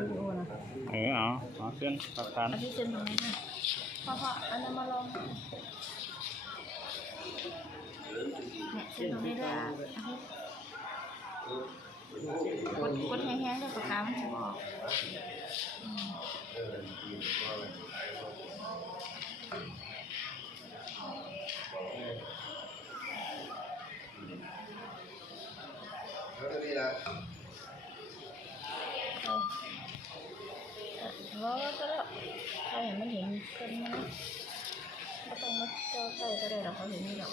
วิดีโอนะเออเอาเอาขึ้นหลักฐานอันที่เซ็นตรงนี้นะพ่อพ่ออันนั้นมาลองเนี่ยเซ็นตรงนี้ด้วยอะกดกดแห้งๆด้วยปากกามันจะบอกอืมเพราะ ว่าก็ได้ถ้าเห็นมันเห็นเกินมันก็ต้องมาเจ้าใครก็ได้หรอกเขาเห็นนี่หรอก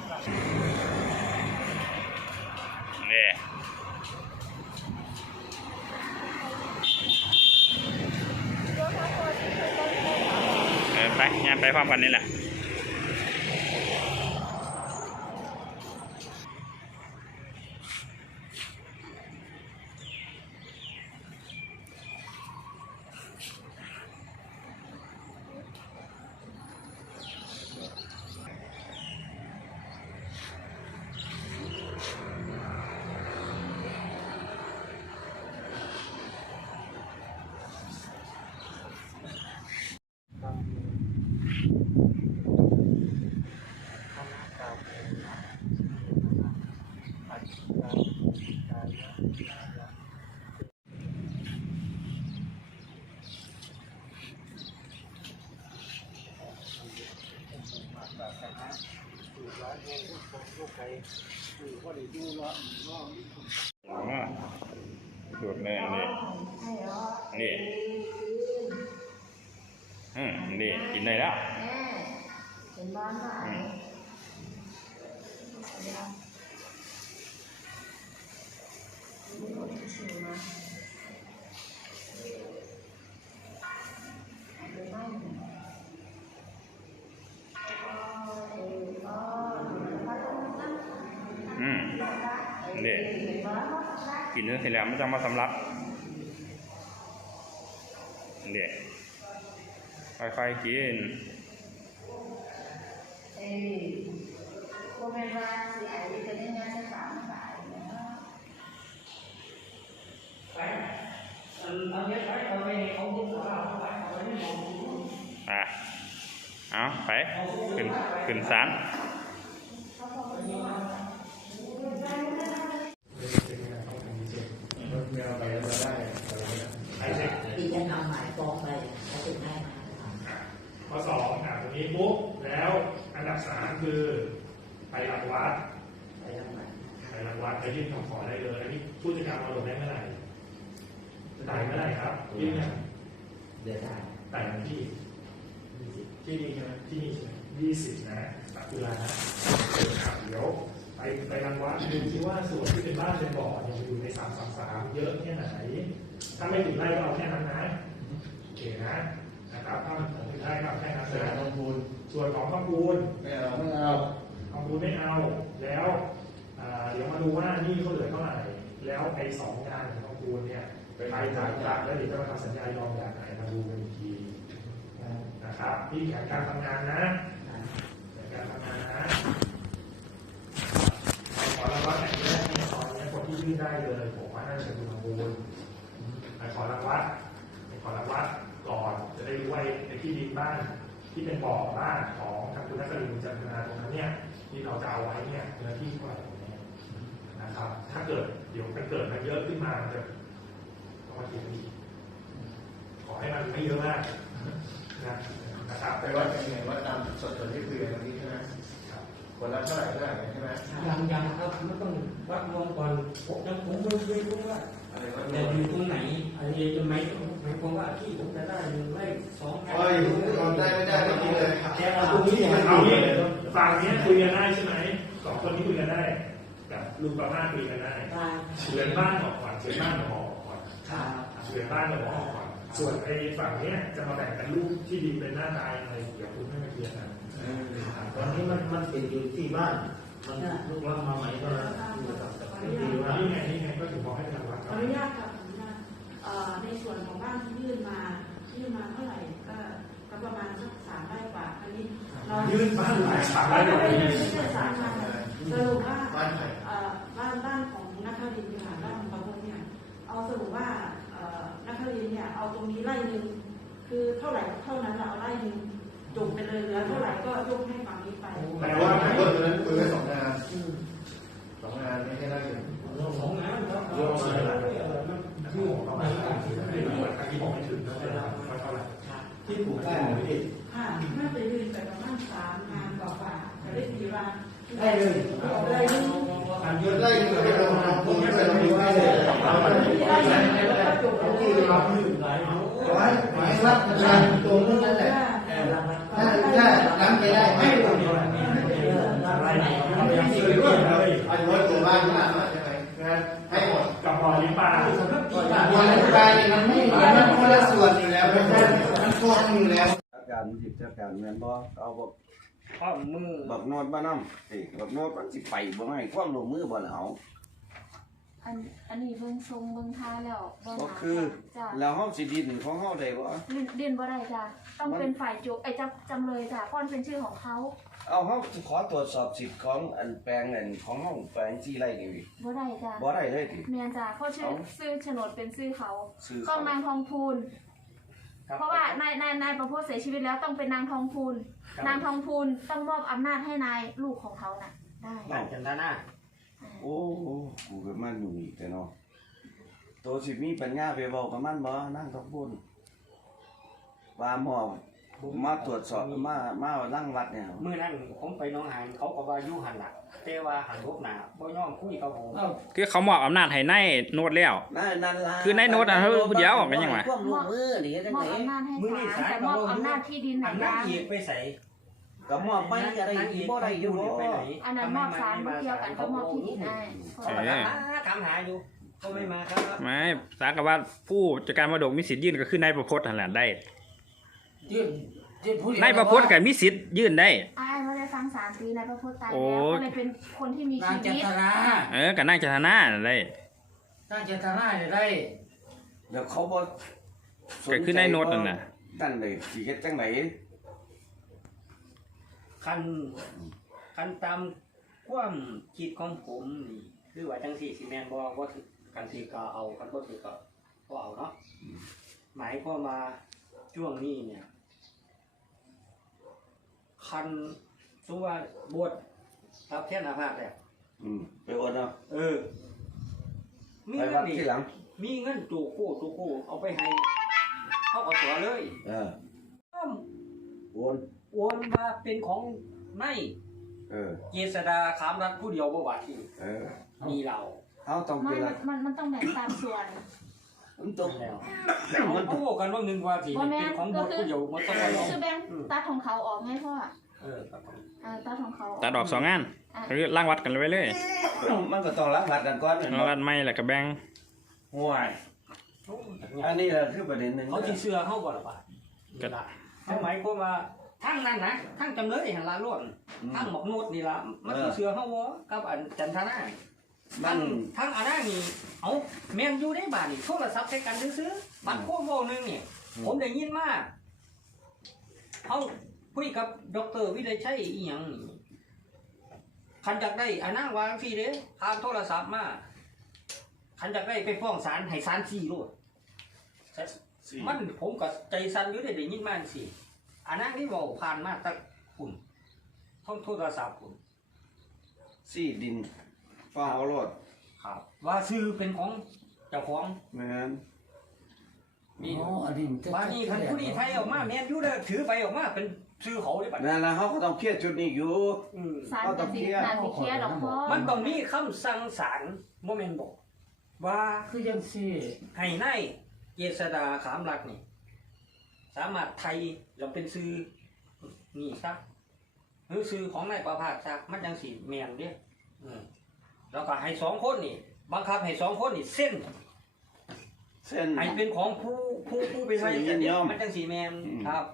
งหลายนี่เออไปงานไปพร้อมกันนี่แหละ อ๋อดูดนี่นี่นี่อืมนี่กินได้แล้วเห็นบ้านป่ะอื นี่กินเนื้อเสร็จแล้วไม่ต้องมาสำลักนี่ค่อยๆกินเอ้ยโคเมนว่าสิไอจะได้งานจะสามสายนะอะเอาไปขึ้นขึ้นศาล ที่จะนำหมายฟ้องไปเขาถึงได้มา ข้อสองอะตรงนี้ปุ๊บแล้วอันดับสามคือไปหลักวัด ไปทำ หมายไปหลักวัดไปยื่นคำขอได้เลย อันนี้ผู้จัดการมรดกได้เมื่อไหร่จะจ่ายเมื่อไหร่ครับยื่นเนี่ยเดือดได้แต่ายวันที่ที่นี่ใช่ไหมที่นี่ใช่ไหมยี่สิบนะตัดตุลานะเออครับเดี๋ยวไปไปรังวัดดูที่ว่าส่วนที่เป็นบ้านเป็นบ่อเนี่ยมันอยู่ในสามสามสามเยอะแค่ไหน ถ้าไม่ถึงไร่ก็เอาแค่นั้นนะโอเคนะนะครับถ้ามันถึงไร่ก็เอาแค่นั้นเสียนะทองคูณส่วนของข้อมูลไม่เอาไม่เอาข้อมูลไม่เอาแล้วอ่า เดี๋ยวมาดูว่านี่เขาเหลือเท่าไหร่ แล้วไอ้สองงานของข้อมูลเนี่ยไปจ่ายจากแล้วเดี๋ยวจะมาทำสัญญายอมอย่างไหนมาดูกันอีกทีนะครับนี่แผนการทำงานนะแผนการทำงานนะขอรับวัดแต่งแรกเนี่ยตอนนี้คนที่ยื่นได้เลยผมว่าน่าจะเป็นข้อมูลขอรับวัดขอรับวัดก่อนจะได้รู้ว่าไอ้ที่ดินบ้านที่เป็นบ่อบ้านของทางคุณนักการินจันทนาตรงนั้นเนี่ยที่เราจะเอาไว้เนี่ยเนื้อที่เท่าไหร่ นี้นะครับ ถ้าเกิดเดี๋ยวมันเกิดมันเยอะขึ้นมาจะต้องมาเทียงอีกขอให้มันไม่เยอะมากนะนะครับไปวัดยังไงวัดตามสดๆที่คุยกันวันนี้ใช่ไหมคนละเท่าไหร่เท่าไหร่ใช่ไหมยังยังครับไม่ต้องวัดรวมก่อนผมยังผมไม่ไม่รู้ว่าอะไรวัดแต่อยู่ตรงไหนอันนี้จะไม่หมายความว่าที่ผมจะได้หนึ่งไร่สองไร่โอ้ยทำได้ไม่ได้ไม่กินเลยแค่เอาตรงนี้อย่างเอาเดีงี้ยวฝั่งนี้คุยกันได้ใช่ไหมสองคนนี้คุยกันได้กับ ลุงประมาคุยกันได้ได้เฉือนบ้านออกก่อนเฉือนบ้านกับหมอออกก่อนครับเฉือนบ้านกับหมอออกก่อนส่วนไอ้ฝั่งเนี้ยจะมาแบ่งกันลูกที่ดินเป็นหน้าตายอะไรเดี๋ยวคุณให้มาเคลียร์กันตอนนี้มันมันติดอยู่ที่บ้านมันลูกรับมาใหม่ก็อยู่กับที่ดีว่านี่ไงนี่ไงก็ถึงบอกให้ทางวัดขออนุญาตค่ะขออนุญาตเอ่อในส่วนของบ้านที่ยื่นมายื่นมาเท่าไหร่ก็ก็ประมาณสักสามไร่กว่าอันนี้เรายื่นบ้านหลายสามไม่ไร่ไม่กว่า ก็ยกให้ฝั่งนี้ไปแปลแต่ว่าว่าไหนคนนั้นคุยกันสองงานสองงานไม่ใช่ได้อยู่สองงานครับโยมมาแล้วมันที่ผมบอกไปที่บอกไม่ถึงแล้วแต่ว่าเท่าไหร่ที่ปลูกได้หมดที่ค่ะน่าจะยืนไปประมาณสามงานกว่าๆจะได้ตีว่าได้เลยได้เลยอันเยเยอะอะได้ได้อยู่เลยเราเราคุยกันเราคุยกันเลยได้เลยแล้วก็จบที่เลยเราอยู่หลายร้อยหมายรับประทานตรงนั้นแหละถ้าถ้าทำไปได้ไม่หมด อะไรไหน มันยังซื้อเรื่องเลย อันนี้ตัวบ้านที่ร้านมาใช่ไหมงานให้หมด กับบ่อลิ้นปลา วันละกายมันไม่มันคนละส่วนอยู่แล้วมันมันฟ้องอยู่แล้ว จัด การหยิบจัดการแม่นบ่เอาบักข้อมือบักโนดมานำเอ้บักโนดมันสิไปบ่ให้ความร่วมมือบ่ล่ะเฮาอันอันนี้เบิ่งทรงเบิ่งท่าแล้วบ่ก็หาคือ จ้ะแล้วเฮาสิดินของเฮาได้บ่ดินดินบ่ได้จ้ะต้องเป็นฝ่ายโจกไอ้จำจำเลยจ้ะเพราะมันเป็นชื่อของเขาเอาเฮาสิขอตรวจสอบสิทธิ์ของอันแปลงอันของเฮาแปลงที่ไรนี่บ่ได้จ้ะบ่ได้เลยติเมียนจ้ะเพราะชื่อเอ้าชื่อโฉนดเป็นชื่อเขา ซื้อต้อเขางนางทองพูน เพราะว่านายนายนายประโพสเสียชีวิตแล้วต้องเป็นนางทองพูนนางทองพูนต้องมอบอำนาจให้นายลูกของเขาน่ะ ได้ บ้านจันทนาโอ้โหกูก็มันอยู่นี่แต่เนาะโตสิมีปัญญาไปเว้ากับมันบ่นั่งทองพูนว่าหมอมาตรวจสอบมามาลังวัดเนี่ย เมื่อนั้นผมไปหน้องหานเขาก็ว่าอยู่หันหลัก แต่ว่าหันรบหนาบ่ยอมคุยกับผมคือเขามอบอำนาจให้นายโนดแล้ว นั่นนั่นล่ะคือในโน้ตอะเฮ้ยเดี๋ยวกันยังไง ความร่วมมือนี่จังมอบได๋อำนาจให้ศาลแต่มอบอำนาจที่ดินไหนอันนั้นยังอีกไปใส่ก็มอบไปก็ได้อีกบ่ได้อยู่บ่ไปไหนอันนั้นมอบศาลเกี่ยวกันก็มอบที่ดินให้เพราะเอว่าอถามหาอยู่ก็ไม่มาครับไม่สากับว่าผู้จัดการมรดกมีสิทธิ์ยื่นก็คือนายประพจน์นั่นแหละได้ ยื่นยื่ นผู้เดียวนายประพจน์ก็มีสิทธิ์ยื่นได้อ้ายไม่ได้ฟังสารปีนายพระพุทธตายโอ้แล้วก็เลยเป็นคนที่มีนางชีจันวิตทราเออก็นายจันทนานั่นได้นางจันทราเนี่ยได้แล้วเขาบ่สก็คือนายโนดนั่นน่ะนั่นเลยสิเฮ็ดจังได๋คันคันตามความคิดของผมนี่คือว่าจังสี่สิแมนบอกว่าถือกันถือก็เอากันบ่ถือก็ก็เอาเนาะหมายความว่าช่วงนี้เนี่ย คันสมมุติว่าบวชรับแค่นาภาพแล้วอืมไปโอนเอาเออ มีไปเงิวันดนี่ที่หลัง มีเงินจูกู้จูกู้เอาไปให้เขาเอาตัวเลยเอออ้อมโอนโอนมาเป็นของนายเออ เจษดาขามรัฐผู้เดียวบ่ว่าที่เออ มีเราเฮาต้องไม่เป็นมันมันมันต้องแบ่งตามส่วน มันต้องแล้วมันเขาบอกกันว่าหนึ่งว่าที่บ่แม่เป็นนของบก็ทคือ ผู้เดียวมันต้องเอาคือแบ่งตัดของเขาออกไงพ่อ เออครับผมอ่าตัดของเขาตัดออกสองงานก็คือล่างวัดกันไว้เลยมันก็ต้องล้างวัดกันก่อนล่างวัดไม่แล้วก็แบ่งห่วยอันนี้แหละคือประเด็นหนึงเขาสิเชื่อเขาบ่ล่ะบาดก็เขาหมายความว่าทั้งนั้นนะทั้งจำเลยหันละล้วนอืมทั้งหมกนูดนี่ละมันสิเชื่อเขาบ่กับอันจันทนามัทั้นงทั้งอันนั้นนี่เอาแม่นอยู่ในบ้านนี่โทรศัพท์ใช้กันซื้อๆบัตรโคโมนึงนี่อืมผมได้ยินมาเขา คุยกับดอกเตอรวิไลชัยอีหยังนี่คันจากได้อันนั้นวางสิเด้ทางโทรศัพท์มาคันจากได้ไปฟ้องศาลให้ศาลซี่โลดมันผมก็ใจสั่นอยู่ได้ได้ยินมาจังซี่อันนั้นที่บอกผ่านมาแตะคุณท่องโทรศัพท์คุณสี่ดินฟ้าเอารถครับ ว่าซื้อเป็นของเจ้าของแม่นนี่อ๋ออันนี้มันจะบ้านนี้คันผู้นี้ไทยออกมาแม่นอยู่เด้อถือไปออกมาเป็น ซื้อเขาได้บัดนั่นล่ะเขาก็ต้องเครียดจุดนี้อยู่ อืมสารกับสินาสิเคลียร์ดอกพ่อมันต้องมีคำสั่งศาลบ่แม่นบอกว่าคือจังซี่ให้นายเจษดาขามรักนี่ สามารถไทยเราเป็นซื้อนี่ซะหรือซื้อของนายประภาสซะมันจังสิแม่นเด้อืมแล้วก็ให้สองคนนี่บังคับให้สองคนนี่เส้น เส้น ให้เป็นของผู้ผู้ผู้เป็นไรยินยอม มันจังสีแมนอืม ครับ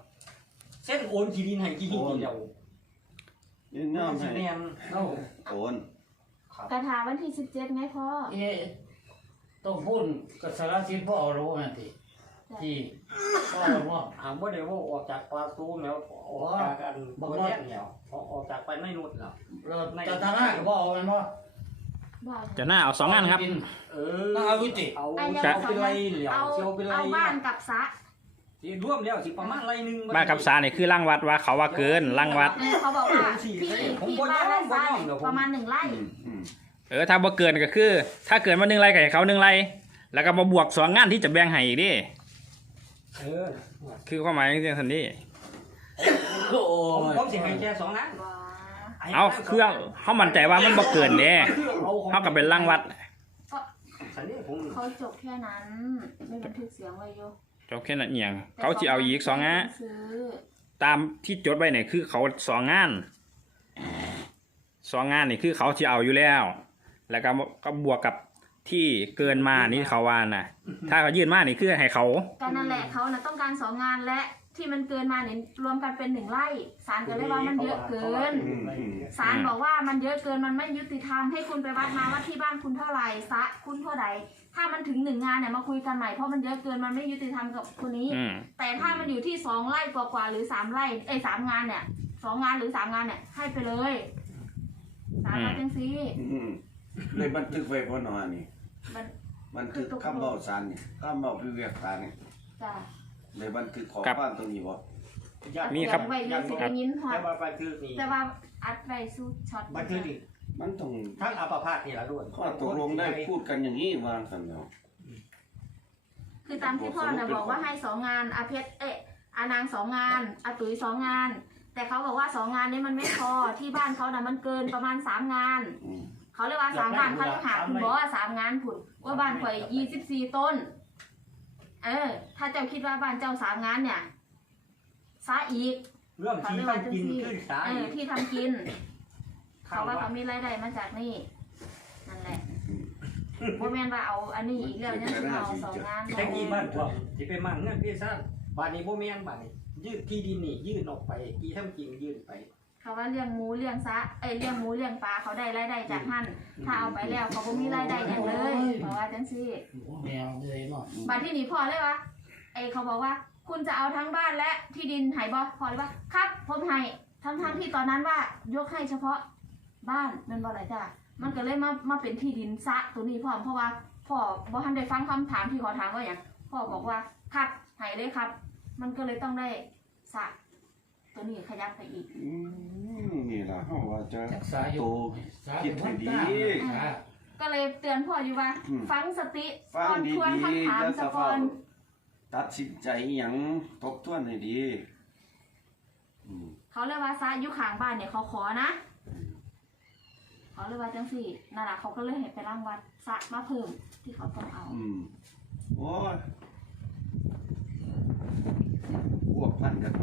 เส้นโอนที่ดินให้กี่ดินกี่เดียวยินยอมมันสีให้แมนเอ้าโอนครับกระถาวันที่สิบเจ็ดไงพ่อเอ๊ะต้องพูดกับสารสินพ่อเอารู้แม่นติที่พ่อเอาว่าหางว่าเดี๋ยวว่าออกจากปลาซูแมวออกจากกันบอกบนว่าแยกเหนียวออกจากไปไม่นุดแล้วเราจะทานาก็บ่เอาแม่นบ่บ่จะหน้าเอาสองงานครับ เออต้องเอาวิจิเอาอันเชียัยวงสอเป็นงไรงานเหลียวเอาเชียวเป็นไรเอาบ้านกับสระ สิร่วมแล้วสิประมาณไรหนึ่งบ้านกับซาเนี่ยคือร่างวัดว่าเขาว่าเกินร่างวัดเออเขาบอกว่าที่ที่บ้านและสระประมาณหนึ่งไร่อืมอืมเออถ้าบ่เกินก็คือ ถ้าเกินมาหนึ่งไรก็ให้เขาหนึ่งไรแล้วก็มาบวกสองงานที่จะแบ่งให้อีกดิเออคือความหมายของสันนี่โอ้ผมยผมสิให้แค่สองนั้นว้าเอาเครื่องเขามั่นใจว่ามันบ่เกินเด้เขาก็เป็นร่างวัด สันนี้ผมเขาจบแค่นั้น ไม่บันทึกเสียงไว้อยู่ จบแค่นั้นเอียงเขาจะเอาอีกสองงานซื้อตามที่จดไว้เนี่ยคือเขาสองงานสองงานนี่คือเขาที่เอาอยู่แล้ว แล้วก็ก็บวกกับที่เกินมานี่เขาว่านะถ้าเขายื่นมานี่คือให้เขาก็นั่นแหละเขานะต้องการสองงานและ ที่มันเกินมาเนี่ยรวมกันเป็นหนึ่งไร่ศาลก็เลยว่ามันเยอะเกินอืมอืมศาลบอกว่ามันเยอะเกินมันไม่ยุติธรรมให้คุณไปวัดมาว่าที่บ้านคุณเท่าไหร่ซะคุณเท่าไหร่ถ้ามันถึงหนึ่งงานเนี่ยมาคุยกันใหม่เพราะมันเยอะเกินมันไม่ยุติธรรมกับคนนี้อืมแต่ถ้ามันอยู่ที่สองไร่กว่าๆหรือสามไร่เอ้ยสามงานเนี่ยสองงานหรือสามงานเนี่ยให้ไปเลยสามมาจังซีอืมเลยบันทึกไว้พ่อหนอนี่มันบันทึกคำเบาสารนี่คำเบาพิเวกตานี่จ้ะ เลยบันทึกขอครับ ความตรงนี้บ่มีครับ ไว้อยูสิได้ยินพอแต่ว่าบันทึกนี่แต่ว่าอัดไว้สู้ช็อตบันทึกนี่มันต้องทั้งอัปพาตนี่ละด้วยข้อตกลงได้พูดกันอย่างนี้วางกันแล้วคือตามที่พ่อเนี่ยบอกว่าให้สองงานอาเพชรเอ๊ะอานางสองงานอาตุ๋ยสองงาน แต่เขาบอกว่าสองงานนี้มันไม่พอที่บ้านเขาน่ะมันเกินประมาณสามงาน อืมเขาเลยว่าสามงานเขาเลยหาคุณบอกว่าสามงานผุนว่าบ้านข่อยยี่สิบสี่ต้น เออ ถ้าเจ้าคิดว่าบ้านเจ้าสามงานเนี่ยซาอีกเรื่องเขาที่เลยต้อว่างจังกินซี่ขึ้นสาเออีอกที่ทำกิน เขาว่าเขามีรายได้มาจากนี่นั่นแหละโมแมนว่าเอาอันนี้อีกเรื่องนึงเอาสองงานแค่กี่บ้านพวกที่ไปมั่งเงินพี่สั้นบ้านนี้บ่แม่นบ้านนี้ยืดที่ดินนี่ยื่นออกไปกี่ทำกินยื่นไป เขาว่าเลี้ยงหมูเลี้ยงซะเอ้ยเลี้ยงหมูเลี้ยงปลาเขาได้รายได้จากหั่นถ้าเอาไปแล้วเขาบ่มีรายได้อย่าง จังซี่แมวเลยเนาะบัดที่นี่พ่อเลยวะไอ้เขาบอกว่า คุณจะเอาทั้งบ้านและที่ดินไห้บ่พอเลยว่าครับผมให้ทั้งทั้งๆที่ตอนนั้นว่ายกให้เฉพาะบ้านแมันบ่ไรจ้ะมันก็เลยมามาเป็นที่ดินซะตัวนี้พ่อเพราะว่าพ่อบ่ทันได้ฟังคำถามที่เขาถามว่าอย่างพ่อบอกว่าครับให้เลยครับ มันก็เลยต้องได้สะตัวนี้ขยับไปอีกอืมนี่ล่ะเฮาว่าจะรักษาอยู่โตสาธุวันตาอ่า ก็เลยเตือนพ่ออยู่ว่า อืม ฟังสติฟังก่อนดีทวนคำๆถามแล้วสะก็ก่เฝ้าอนตัดสินใจอหยังทบทวนให้ดีอืมเขาเลยว่าซะอยู่ข้างบ้านเนี่ยเขาขอนะ เขาเลยว่าจังสี่นั่นแหละเขาก็เลยให้ไปร่างวัดซะมาเพิ่มที่เขาต้องเอา อืมโอ้ยพวกพันกัน